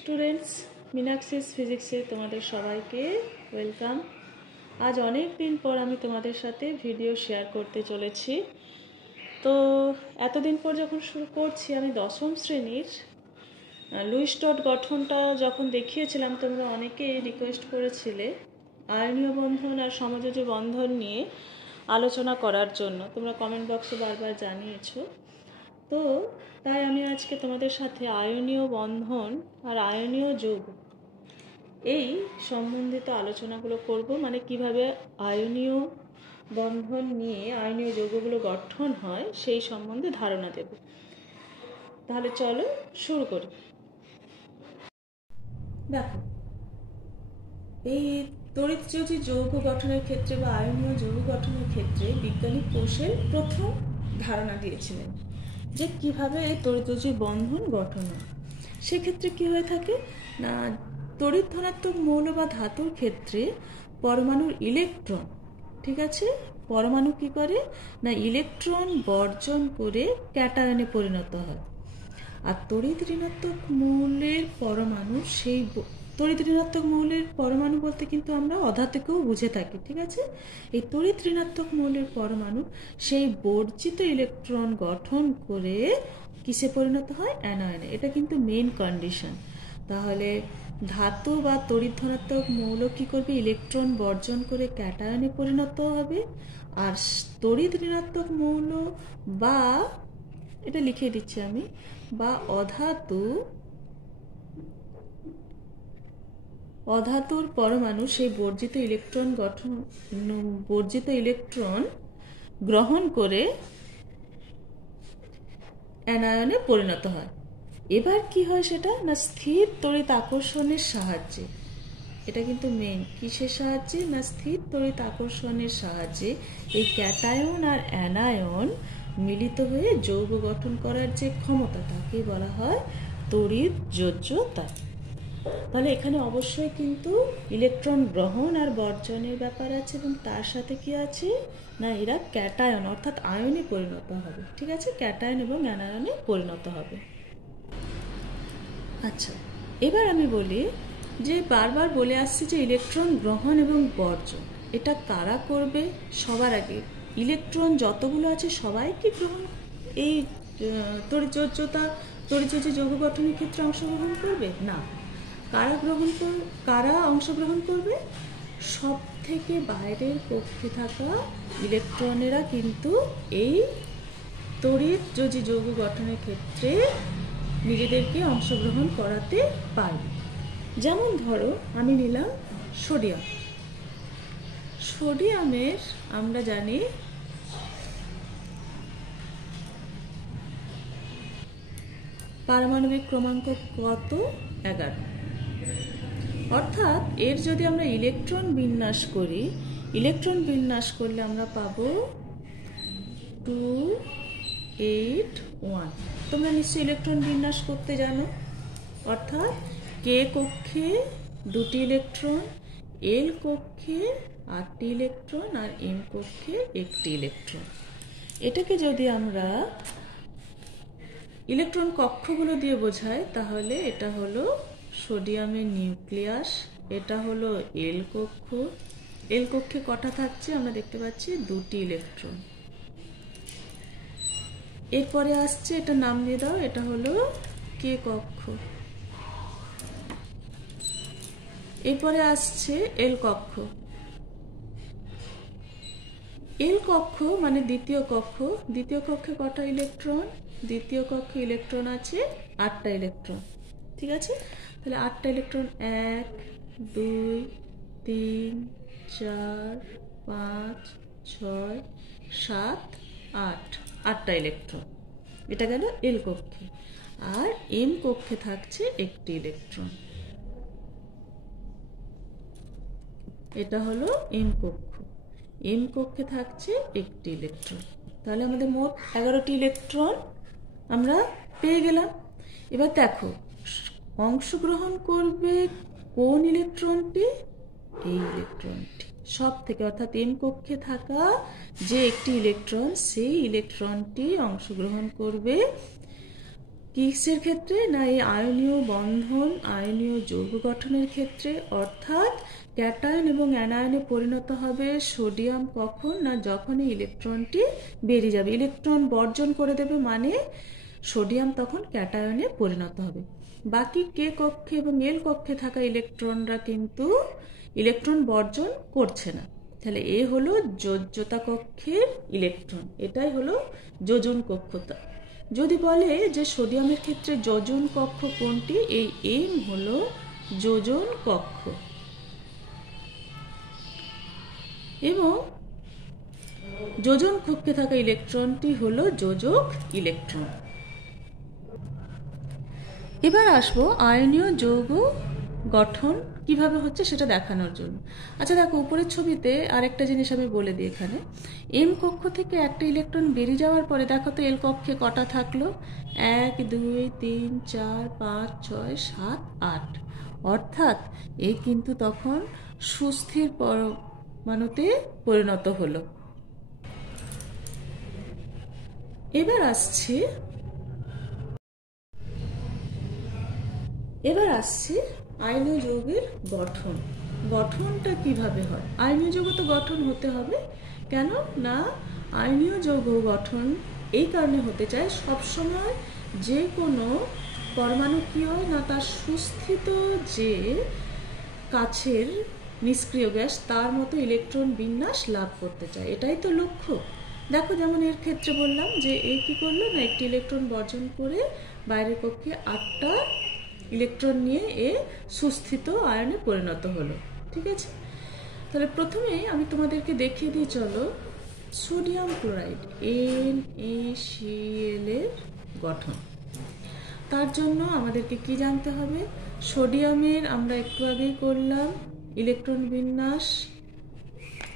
Students, মিনাক্সিস ফিজিক্সে তোমাদের সবাইকে ওয়েলকাম। আজ অনেক দিন পর আমি তোমাদের সাথে ভিডিও শেয়ার করতে চলেছি। তো এতদিন পর যখন শুরু করছি, আমি দশম শ্রেণীর লুইস ডট গঠনটা যখন দেখিয়েছিলাম, তোমরা অনেকেই রিকোয়েস্ট করেছিলে আয়নীয় বন্ধন আর সমযোজী বন্ধন নিয়ে আলোচনা করার জন্য। তোমরা কমেন্ট বক্সে বারবার জানিয়েছো। তো তাই আমি আজকে তোমাদের সাথে আয়নীয় বন্ধন আর আয়নীয় যৌগ এই সম্বন্ধিত আলোচনাগুলো করব, মানে কিভাবে আয়নীয় বন্ধন নিয়ে আয়নীয় যৌগগুলো গঠন হয় সেই সম্বন্ধে ধারণা দেব। তাহলে চলো শুরু করি। দেখো, এই তড়িৎযোজী যৌগ গঠনের ক্ষেত্রে বা আয়নীয় যৌগ গঠনের ক্ষেত্রে বিজ্ঞানী কোশেল প্রথম ধারণা দিয়েছিলেন যে কিভাবে এই তড়িৎযোজী বন্ধন গঠন হয়। সেক্ষেত্রে কি হয়ে থাকে না, তড়িৎ ধনাত্মক মৌল বা ধাতুর ক্ষেত্রে পরমাণুর ইলেকট্রন, ঠিক আছে, পরমাণু কি করে না ইলেকট্রন বর্জন করে ক্যাটায়নে পরিণত হয়। আর তড়িৎ ঋণাত্মক মৌলের পরমাণু, সেই তড়িৎ ঋণাত্মক মৌলের পরমাণু বলতে কিন্তু আমরা অধাতুকেও বুঝে থাকি, ঠিক আছে। এই তড়িৎ ঋণাত্মক মৌলের পরমাণু সেই বর্জিত ইলেকট্রন গঠন করে কিসে পরিণত হয়, অ্যানায়নে। এটা কিন্তু মেইন কন্ডিশন। তাহলে ধাতু বা তড়িৎ ধনাত্মক মৌল কি করবে, ইলেকট্রন বর্জন করে ক্যাটায়নে পরিণত হবে। আর তড়িৎ ঋণাত্মক মৌল বা, এটা লিখে দিচ্ছি আমি, বা অধাতুর পরমাণু সেই বর্জিত ইলেকট্রন গ্রহণ করে অ্যানায়নে পরিণত হয়। এবার কি হয় সেটা না, স্থির তড়িৎ আকর্ষণের সাহায্যে, এটা কিন্তু মেইন, কিসের সাহায্যে না স্থির তড়িৎ আকর্ষণের সাহায্যে এই ক্যাটায়ন আর অ্যানায়ন মিলিত হয়ে যৌগ গঠন করার যে ক্ষমতা, তাকে বলা হয় তড়িৎ যোজ্যতা। তাহলে এখানে অবশ্যই কিন্তু ইলেকট্রন গ্রহণ আর বর্জনের ব্যাপার আছে, এবং তার সাথে কি আছে না এরা ক্যাটায়ন অর্থাৎ আয়নে পরিণত হবে, ঠিক আছে, ক্যাটায়ন এবং অ্যানায়নে পরিণত হবে। আচ্ছা, এবার আমি বলি যে বারবার বলে আসছি যে ইলেকট্রন গ্রহণ এবং বর্জন এটা কারা করবে। সবার আগে ইলেকট্রন যতগুলো আছে সবাইকে গ্রহণ, এই তড়িৎযোজী যৌগ গঠনের ক্ষেত্রে অংশগ্রহণ করবে না। কারা অংশগ্রহণ করবে, সব থেকে বাইরের কক্ষে থাকা ইলেকট্রনেরা কিন্তু এই তড়িৎযোজী যৌগ গঠনের ক্ষেত্রে নিজেদেরকে অংশগ্রহণ করাতে পারবে। যেমন ধরো আমি নিলাম সোডিয়ামের আমরা জানি পারমাণবিক ক্রমাঙ্ক কত, 11। অর্থাৎ এর যদি আমরা ইলেকট্রন বিন্যাস করি, ইলেকট্রন বিন্যাস করলে আমরা পাবো 281। তোমরা নিশ্চয়ই ইলেকট্রন বিন্যাস করতে জানো। অর্থাৎ কে কক্ষে 2টি ইলেকট্রন, এল কক্ষে 8টি ইলেকট্রন, আর এম কক্ষে 1টি ইলেকট্রন। এটাকে যদি আমরা ইলেকট্রন কক্ষগুলো দিয়ে বোঝাই, তাহলে এটা হলো সোডিয়ামের নিউক্লিয়াস, এটা হলো এল কক্ষ। এল কক্ষে কটা থাকছে আমরা দেখতে পাচ্ছি, 2টি ইলেকট্রন। এরপরে আসছে, এটা নাম দিয়ে দাও, এটা হলো কে কক্ষ। এরপরে আসছে এল কক্ষ। এল কক্ষ মানে দ্বিতীয় কক্ষ। দ্বিতীয় কক্ষে কটা ইলেকট্রন, দ্বিতীয় কক্ষে ইলেকট্রন আছে 8টা ইলেকট্রন, ঠিক আছে। তাহলে 8টা ইলেকট্রন, 1 2 3 4 5 6 7 8, 8টা ইলেকট্রন। এটা গেল এল কক্ষে। আর এম কক্ষে থাকছে 1টি ইলেকট্রন, এটা হলো এম কক্ষ। এম কক্ষে থাকছে 1টি ইলেকট্রন। তাহলে আমাদের মোট 11টি ইলেকট্রন আমরা পেয়ে গেলাম। এবার দেখো, অংশগ্রহণ করবে কোন ইলেকট্রনটি, এই ইলেকট্রনটি সব থেকে, অর্থাৎ এম কক্ষে থাকা যে একটি ইলেকট্রন, সেই ইলেকট্রনটি অংশগ্রহণ করবে কিসের ক্ষেত্রে? না এই আয়নীয় বন্ধন, আয়নীয় যৌগ গঠনের ক্ষেত্রে। অর্থাৎ ক্যাটায়ন এবং অ্যানায়নে পরিণত হবে সোডিয়াম কখন? না যখনই ইলেকট্রনটি বেরিয়ে যাবে, ইলেকট্রন বর্জন করে দেবে, মানে সোডিয়াম তখন ক্যাটায়নে পরিণত হবে। বাকি কে কক্ষে এবং এল কক্ষে থাকা ইলেকট্রনরা কিন্তু ইলেকট্রন বর্জন করছে না। তাহলে এ হলো যোজ্যতা কক্ষের ইলেকট্রন, এটাই হলো যোজন কক্ষতা। যদি বলে যে সোডিয়ামের ক্ষেত্রে যোজন কক্ষ কোনটি, এই এম হলো যোজন কক্ষ। এবং যোজন কক্ষে থাকা ইলেকট্রনটি হলো যোজক ইলেকট্রন। এবার আসবো আয়নীয় যৌগ গঠন কিভাবে হচ্ছে সেটা দেখানোর জন্য। আচ্ছা দেখো, উপরের ছবিতে আরেকটা জিনিস আমি বলে দিই। এখানে এম কক্ষ থেকে একটা ইলেকট্রন বেরিয়ে যাওয়ার পরে দেখো তো এল কক্ষে কটা থাকলো? 1 2 3 4 5 6 7 8। অর্থাৎ এ কিন্তু তখন সুস্থির পরমাণুতে পরিণত হলো। এবার আসছে আয়নীয় যৌগের গঠন। গঠনটা কিভাবে হয়? আয়নীয় যৌগ তো গঠন হতে হবে, কেন না আয়নীয় যৌগ গঠন এই কারণে হতে চায় সবসময় যে কোনো পরমাণু কি হয় না তার সুস্থিত যে কাছের নিষ্ক্রিয় গ্যাস তার মতো ইলেকট্রন বিন্যাস লাভ করতে চায়, এটাই তো লক্ষ্য। দেখো যেমন এর ক্ষেত্রে বললাম যে এ কি করলো না একটি ইলেকট্রন বর্জন করে বাইরের কক্ষে 8টা ইলেকট্রন নিয়ে এ সুস্থিত আয়নে পরিণত হলো। ঠিক আছে, তাহলে প্রথমেই আমি তোমাদেরকে দেখিয়ে দিই, চলো সোডিয়াম ক্লোরাইড NaCl এর গঠন। তার জন্য আমাদেরকে কি জানতে হবে? সোডিয়ামের আমরা একটু আগেই করলাম ইলেকট্রন বিন্যাস,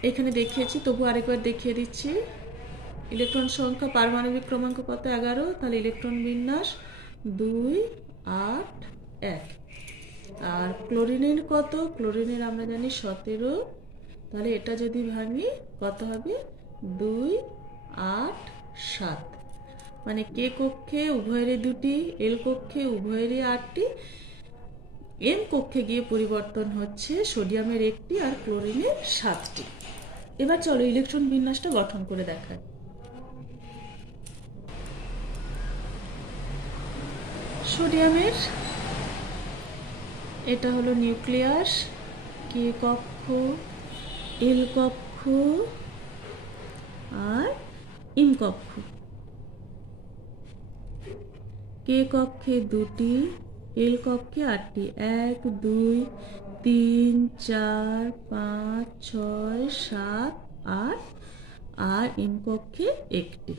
এখানে দেখিয়েছি, তবু আরেকবার দেখিয়ে দিচ্ছি। ইলেকট্রন সংখ্যা পারমাণবিক ক্রমাঙ্ক কত? 11। তাহলে ইলেকট্রন বিন্যাস 2 8 1। আর ক্লোরিনের কত? ক্লোরিনের আমরা জানি 17। তাহলে এটা যদি ভাঙি কত হবে? 2 8 7। মানে কে কক্ষে উভয়েরই 2টি, এল কক্ষে উভয়েরই 8টি, এম কক্ষে গিয়ে পরিবর্তন হচ্ছে সোডিয়ামের 1টি আর ক্লোরিনের 7টি। এবার চলো ইলেকট্রন বিন্যাসটা গঠন করে দেখায়। সোডিয়ামের এটা হলো নিউক্লিয়াস, কে কক্ষ, এল কক্ষ আর এম কক্ষ। কে কক্ষে 2টি, এল কক্ষে 8টি, 1 2 3 4 5 6 7 8 আর এম কক্ষে 1টি।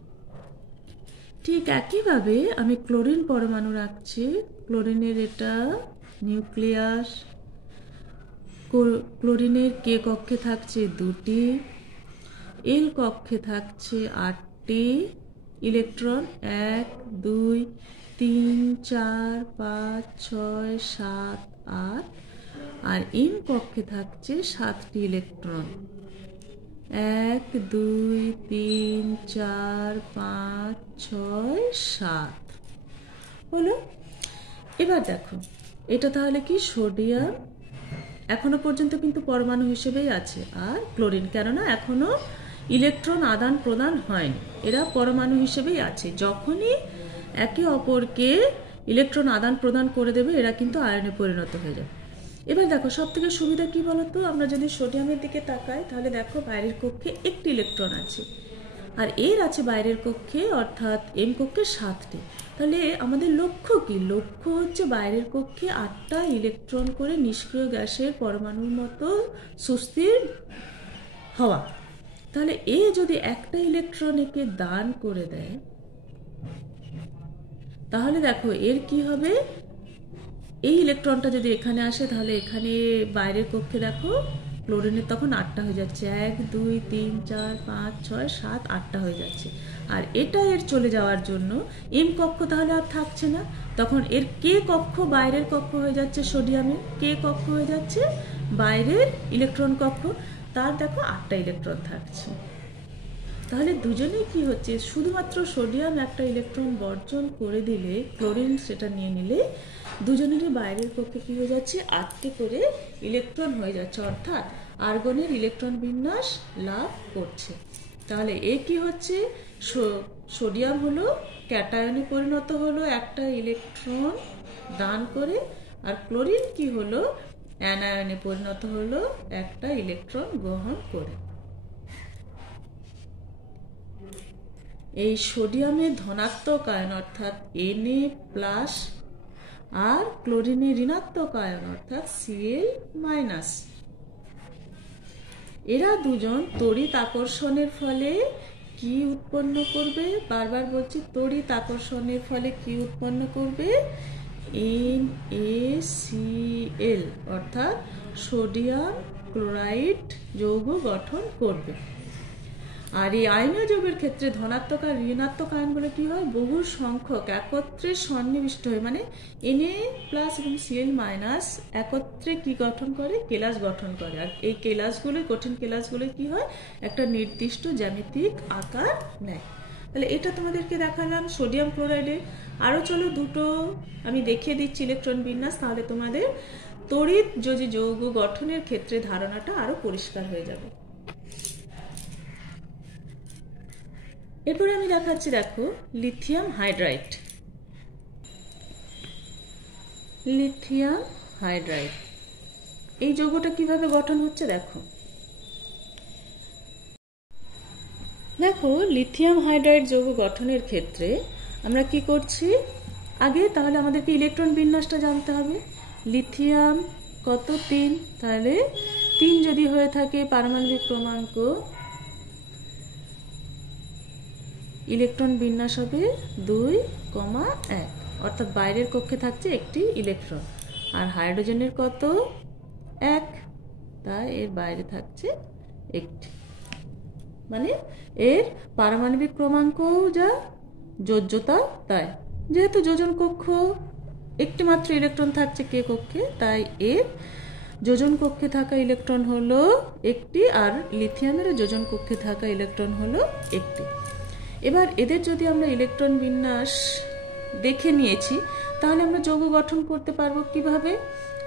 ঠিক একইভাবে আমি ক্লোরিন পরমাণু রাখছি। ক্লোরিনের এটা নিউক্লিয়াস, ক্লোরিনের কে কক্ষে থাকছে 2টি, এল কক্ষে থাকছে 8টি ইলেকট্রন, 1 2 3 4 5 6 7 8 আর এম কক্ষে থাকছে 7টি ইলেকট্রন, 1 2 3 4 5 6 7 হলো। এবার দেখো এটা তাহলে কি? সোডিয়াম এখনো পর্যন্ত কিন্তু পরমাণু হিসেবেই আছে, আর ক্লোরিন কেননা এখনো ইলেকট্রন আদান প্রদান হয়নি, এরা পরমাণু হিসেবেই আছে। যখনই একে অপরকে ইলেকট্রন আদান প্রদান করে দেবে এরা কিন্তু আয়নে পরিণত হয়ে যাবে। এবার দেখো সব থেকে সুবিধা কি বলতো, আমরা যদি সোডিয়ামের দিকে তাকাই তাহলে দেখো বাইরের কক্ষে 1টি ইলেকট্রন আছে আর এর আছে বাইরের কক্ষে অর্থাৎ এম কক্ষে 7টি। তাহলে আমাদের লক্ষ্য কি? লক্ষ্য হচ্ছে বাইরের কক্ষে 8টা ইলেকট্রন করে নিষ্ক্রিয় গ্যাসের পরমাণুর মতো সুস্থির হওয়া। তাহলে এ যদি একটা ইলেকট্রন একে দান করে দেয় তাহলে দেখো এর কি হবে? এই ইলেকট্রনটা যদি এখানে আসে তাহলে এখানে বাইরের কক্ষে দেখো ক্লোরিনের তখন 8টা হয়ে যাচ্ছে, 1 2 3 4 5 6 7 8টা হয়ে যাচ্ছে। আর এটা এর চলে যাওয়ার জন্য এম কক্ষ তাহলে আর থাকছে না, তখন এর কে কক্ষ বাইরের কক্ষ হয়ে যাচ্ছে, সোডিয়ামের কে কক্ষ হয়ে যাচ্ছে বাইরের ইলেকট্রন কক্ষ, তার দেখো 8টা ইলেকট্রন থাকছে। তাহলে দুজনে কি হচ্ছে, শুধুমাত্র সোডিয়াম একটা ইলেকট্রন বর্জন করে দিলে, ক্লোরিন সেটা নিয়ে নিলে দুজনেরই বাইরের কক্ষে কি হয়ে যাচ্ছে, 8টি করে ইলেকট্রন হয়ে যাচ্ছে, অর্থাৎ আর্গনের ইলেকট্রন বিন্যাস লাভ করছে। তাহলে এ কি হচ্ছে, সোডিয়াম হলো ক্যাটায়নে পরিণত হলো একটা ইলেকট্রন দান করে, আর ক্লোরিন কি হলো, অ্যানায়নে পরিণত হলো একটা ইলেকট্রন গ্রহণ করে। এই সোডিয়ামের ধনাত্মক আয়ন অর্থাৎ Na+, আর ক্লোরিনের ঋণাত্মক আয়ন অর্থাৎ Cl-, এরা দুজন তড়িৎ আকর্ষণের ফলে কি উৎপন্ন করবে, বারবার বলছি, তড়িৎ আকর্ষণের ফলে কি উৎপন্ন করবে, NaCl অর্থাৎ সোডিয়াম ক্লোরাইড যৌগ গঠন করবে। আর এই আয়নীয় যৌগের ক্ষেত্রে ধনাত্মক আর ঋণাত্মক আয়নগুলো কি হয়, বহু সংখ্যক একত্রে সন্নিবিষ্ট হয়ে, মানে Na+ এবং Cl- একত্রে কি গঠন করে, কেলাস গঠন করে। আর এই কেলাসগুলো, কঠিন কেলাসগুলো কি হয়, একটা নির্দিষ্ট জ্যামিতিক আকার নেয়। তাহলে এটা তোমাদেরকে দেখালাম সোডিয়াম ক্লোরাইডে। আরও চলো দুটো আমি দেখিয়ে দিচ্ছি ইলেকট্রন বিন্যাস, তাহলে তোমাদের তড়িৎ যদি যৌগ গঠনের ক্ষেত্রে ধারণাটা আরো পরিষ্কার হয়ে যাবে। এরপরে আমি দেখাচ্ছি, দেখো, লিথিয়াম হাইড্রাইড। লিথিয়াম হাইড্রাইড এই যৌগটা কিভাবে গঠন হচ্ছে দেখো। দেখো, লিথিয়াম হাইড্রাইড যৌগ গঠনের ক্ষেত্রে আমরা কি করছি, আগে তাহলে আমাদেরকে ইলেকট্রন বিন্যাসটা জানতে হবে। লিথিয়াম কত, 3, তাহলে 3 যদি হয়ে থাকে পারমাণবিক ক্রমাঙ্ক, ইলেকট্রন বিন্যাস হবে 2,1, অর্থাৎ বাইরের কক্ষে থাকছে একটি ইলেকট্রন। আর হাইড্রোজেনের কত, 1, তাই এর বাইরে থাকছে একটি, মানে এর পারমাণবিক ক্রমাঙ্কও যা, যোজ্যতা তাই। যেহেতু যোজন কক্ষ একটি মাত্র ইলেকট্রন থাকছে কে কক্ষে, তাই এর যোজন কক্ষে থাকা ইলেকট্রন হলো একটি, আর লিথিয়ামের যোজন কক্ষে থাকা ইলেকট্রন হলো একটি। এবার এদের যদি আমরা ইলেকট্রন বিন্যাস দেখে নিয়েছি, তাহলে আমরা যৌগ গঠন করতে পারবো কিভাবে,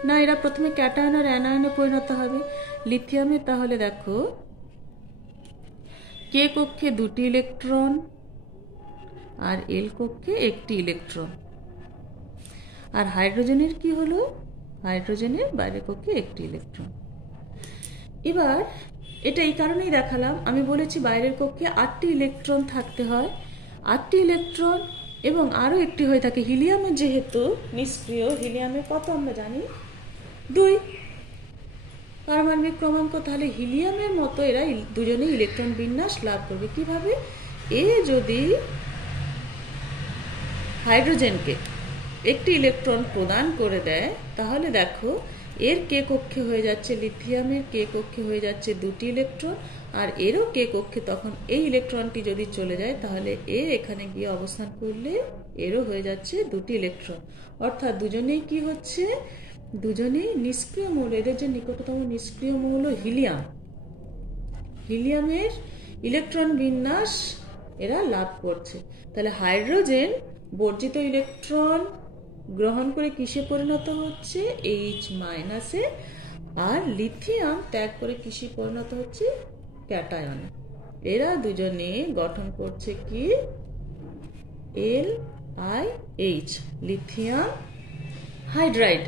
না এরা প্রথমে ক্যাটায়ন আর অ্যানায়নে পরিণত হবে। লিথিয়ামে তাহলে দেখো, কে কক্ষে 2টি ইলেকট্রন আর এল কক্ষে একটি ইলেকট্রন। আর হাইড্রোজেনের কি হলো, হাইড্রোজেনের বাইরের কক্ষে একটি ইলেকট্রন। এবার এটা এই কারণেই দেখালাম, আমি বলেছি বাইরের কক্ষে 8টি ইলেকট্রন থাকতে হয়, 8টি ইলেকট্রন, এবং আরও একটি হয়ে থাকে হিলিয়ামের, যেহেতু নিষ্ক্রিয়, হিলিয়ামের কত আমরা জানি, 2 পারমাণবিক ক্রমাঙ্ক। তাহলে হিলিয়ামের মতো এরা দুজনে ইলেকট্রন বিন্যাস লাভ করবে কিভাবে, এ যদি হাইড্রোজেনকে একটি ইলেকট্রন প্রদান করে দেয়, তাহলে দেখো এর কে কক্ষে হয়ে যাচ্ছে, লিথিয়ামের কে কক্ষে হয়ে যাচ্ছে 2টি ইলেকট্রন, আর এরও কে কক্ষে তখন এই ইলেকট্রনটি যদি চলে যায়, তাহলে এ এখানে গিয়ে অবস্থান করলে এরও হয়ে যাচ্ছে 2টি ইলেকট্রন। অর্থাৎ দুজনেই কি হচ্ছে, দুজনেই নিষ্ক্রিয় মৌল। এদের যে নিকটতম নিষ্ক্রিয় মৌল হিলিয়াম, হিলিয়ামের ইলেকট্রন বিন্যাস এরা লাভ করছে। তাহলে হাইড্রোজেন বর্জিত ইলেকট্রন গ্রহণ করে কিসে পরিণত হচ্ছে, H-এ, আর লিথিয়াম ত্যাগ করে কিসে পরিণত হচ্ছে, ক্যাটায়নে। এরা দুজনে গঠন করছে কি, LiH, লিথিয়াম হাইড্রাইড।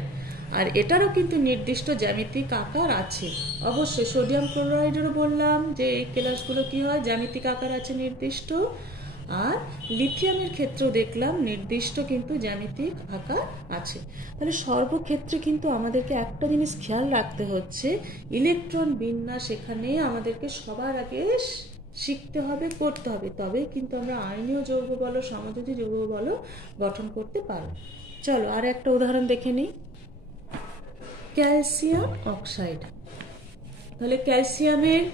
আর এটারও কিন্তু নির্দিষ্ট জ্যামিতিক আকার আছে। অবশ্যই সোডিয়াম ক্লোরাইডেরও বললাম যে এই কেলাসগুলো কি হয়, জ্যামিতিক আকার আছে নির্দিষ্ট, আর লিথিয়ামের ক্ষেত্রেও দেখলাম নির্দিষ্ট কিন্তু জ্যামিতিক আকার আছে। তাহলে সর্বক্ষেত্রে কিন্তু আমাদেরকে একটা জিনিস খেয়াল রাখতে হচ্ছে, ইলেকট্রন বিন্যাস এখানে আমাদেরকে সবার আগে শিখতে হবে, করতে হবে, তবেই কিন্তু আমরা আয়নীয় যৌগ বলো, সমযোজী যৌগ বলো গঠন করতে পারব। চলো আর একটা উদাহরণ দেখে নিই, ক্যালসিয়াম অক্সাইড। তাহলে ক্যালসিয়ামের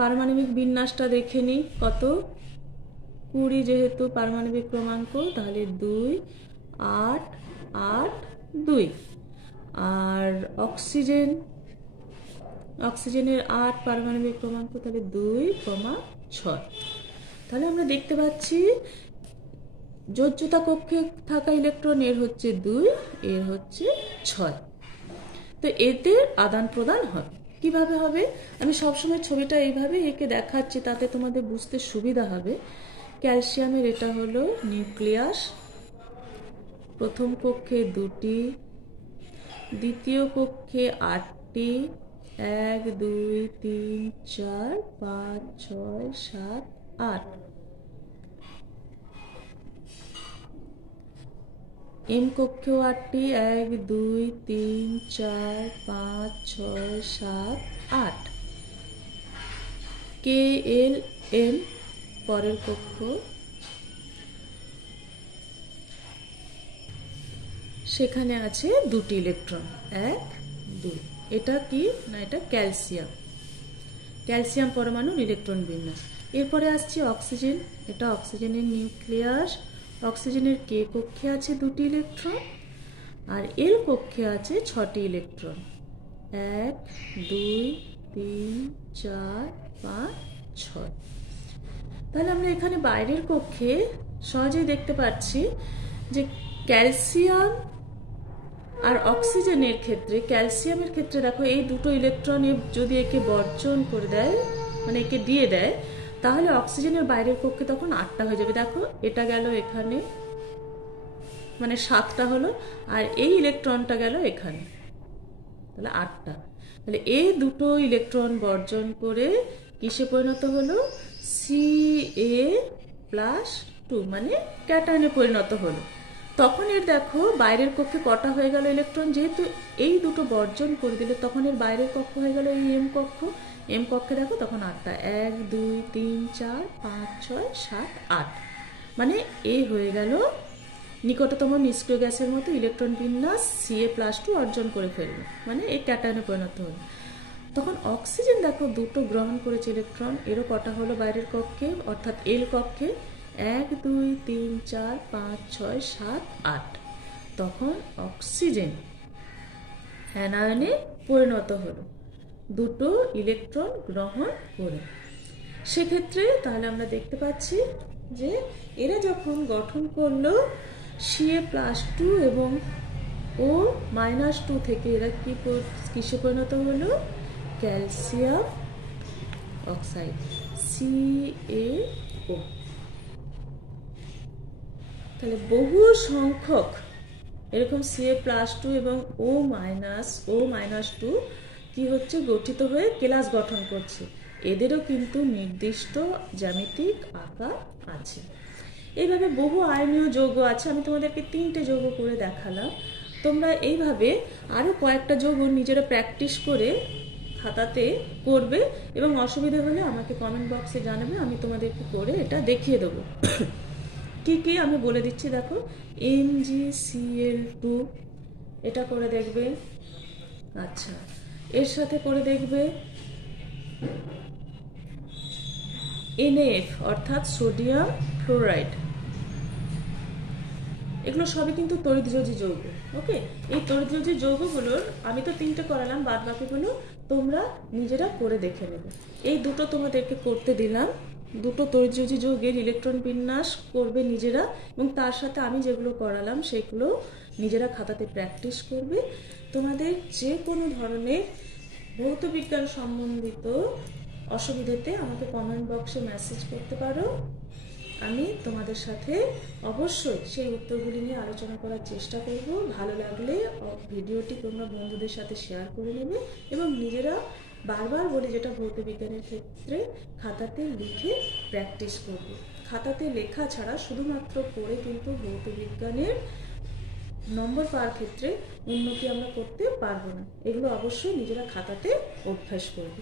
পারমাণবিক বিন্যাসটা দেখে নিই, কত, 20 যেহেতু পারমাণবিক ক্রমাঙ্ক, তাহলে 2, 8, 8, 2। আর অক্সিজেন অক্সিজেনের 8 পারমাণবিক ক্রমাঙ্ক, তাহলে 2,6। তাহলে আমরা দেখতে পাচ্ছি যোজ্যতা কক্ষে থাকা ইলেকট্রন এর হচ্ছে 2, এর হচ্ছে 6। তো এদের আদান প্রদান হবে কিভাবে হবে? আমি সবসময় ছবিটা এইভাবে এঁকে দেখাচ্ছি, তাতে তোমাদের বুঝতে সুবিধা হবে। ক্যালসিয়ামের এটা হলো নিউক্লিয়াস, প্রথম কক্ষে 2টি, দ্বিতীয় কক্ষে 8টি, 1 2 3 4 5 6 7 8। এম কক্ষেও 8টি, 1 2 3 4 5 6 7 8। কে এল এম পরের কক্ষ, সেখানে আছে 2টি ইলেকট্রন, 1 2। এটা কি না, এটা ক্যালসিয়াম, ক্যালসিয়াম পরমাণুর ইলেকট্রন বিন্যাস। এরপরে আসছে অক্সিজেন, এটা অক্সিজেনের নিউক্লিয়াস, অক্সিজেনের কে কক্ষে আছে 2টি ইলেকট্রন, আর এল কক্ষে আছে 6টি ইলেকট্রন, 1 2 3 4 5 6। তাহলে আমরা এখানে বাইরের কক্ষে সহজেই দেখতে পাচ্ছি যে ক্যালসিয়াম আর অক্সিজেনের ক্ষেত্রে, ক্যালসিয়ামের ক্ষেত্রে দেখো এই দুটো ইলেকট্রন যদি একে বর্জন করে দেয়, মানে একে দিয়ে দেয়, তাহলে অক্সিজেনের বাইরের কক্ষে তখন 8টা হয়ে যাবে। দেখো এটা গেল এখানে, মানে 7টা হলো, আর এই ইলেকট্রনটা গেল এখানে, তাহলে 8টা। তাহলে এই দুটো ইলেকট্রন বর্জন করে কিসে পরিণত হলো? Ca+2, মানে ক্যাটায়নে পরিণত হলো। তখন এর দেখো বাইরের কক্ষে কটা হয়ে গেল ইলেকট্রন, যেহেতু এই দুটো বর্জন করে দিলে তখন এর বাইরের কক্ষ হয়ে গেল এই এম কক্ষ। এম কক্ষে দেখো তখন 8টা, 1 2 3 4 5 6 7 8, মানে এই হয়ে গেল নিকটতম নিষ্ক্রিয় গ্যাসের মতো ইলেকট্রন বিন্যাস Ca+2 অর্জন করে ফেলবে, মানে এই ক্যাটায়নে পরিণত হলো। তখন অক্সিজেন দেখো দুটো গ্রহণ করেছে ইলেকট্রন, এরও কটা হলো বাইরের কক্ষে, অর্থাৎ এল কক্ষে, 1 2 3 4 5 6 7 8। তখন অক্সিজেন অ্যানায়নে পরিণত হলো দুটো ইলেকট্রন গ্রহণ করে। সেক্ষেত্রে তাহলে আমরা দেখতে পাচ্ছি যে এরা যখন গঠন করলো Ca+2 এবং O-2 থেকে এরা কিসে পরিণত হলো? Calcium oxide, CaO। তাহলে বহু সংখ্যক এরকম Ca+2 এবং O-2 কি হচ্ছে? গঠিত হয়ে কেলাস গঠন করছে। এদেরও কিন্তু নির্দিষ্ট জ্যামিতিক আকার আছে। এইভাবে বহু আয়নীয় যৌগ আছে, আমি তোমাদেরকে 3টে যৌগ করে দেখালাম। তোমরা এইভাবে আরও কয়েকটা যৌগ নিজেরা প্র্যাকটিস করে খাতাতে করবে, এবং অসুবিধা হলে আমাকে কমেন্ট বক্সে জানাবে, আমি তোমাদেরকে করে এটা দেখিয়ে দেবো। কি কি আমি বলে দিচ্ছি, দেখো MgCl2 এটা করে দেখবে। আচ্ছা, এর সাথে করে দেখবে NaF অর্থাৎ সোডিয়াম ফ্লোরাইড। এগুলো সবই কিন্তু তড়িৎযোজী যৌগ। ওকে, এই তড়িৎযোজী যৌগগুলোর আমি তো 3টে করালাম, বাদ বাকিগুলো তোমরা নিজেরা করে দেখে নেবে। এই দুটো তোমাদেরকে করতে দিলাম, দুটো তড়িৎযোজী যৌগের ইলেকট্রন বিন্যাস করবে নিজেরা, এবং তার সাথে আমি যেগুলো করালাম সেগুলো নিজেরা খাতাতে প্র্যাকটিস করবে। তোমাদের যে কোনো ধরনের ভৌত বিজ্ঞান সম্বন্ধিত অসুবিধাতে আমাকে কমেন্ট বক্সে মেসেজ করতে পারো, আমি তোমাদের সাথে অবশ্যই সেই উত্তরগুলি নিয়ে আলোচনা করার চেষ্টা করব। ভালো লাগলে ভিডিওটি তোমরা বন্ধুদের সাথে শেয়ার করে নেবে, এবং নিজেরা বারবার বলি যেটা ভৌত বিজ্ঞানের ক্ষেত্রে খাতাতে লিখে প্র্যাকটিস করবে। খাতাতে লেখা ছাড়া শুধুমাত্র পড়ে কিন্তু ভৌত বিজ্ঞানের নম্বর পাওয়ার ক্ষেত্রে উন্নতি আমরা করতে পারবো না। এগুলো অবশ্যই নিজেরা খাতাতে অভ্যাস করবে।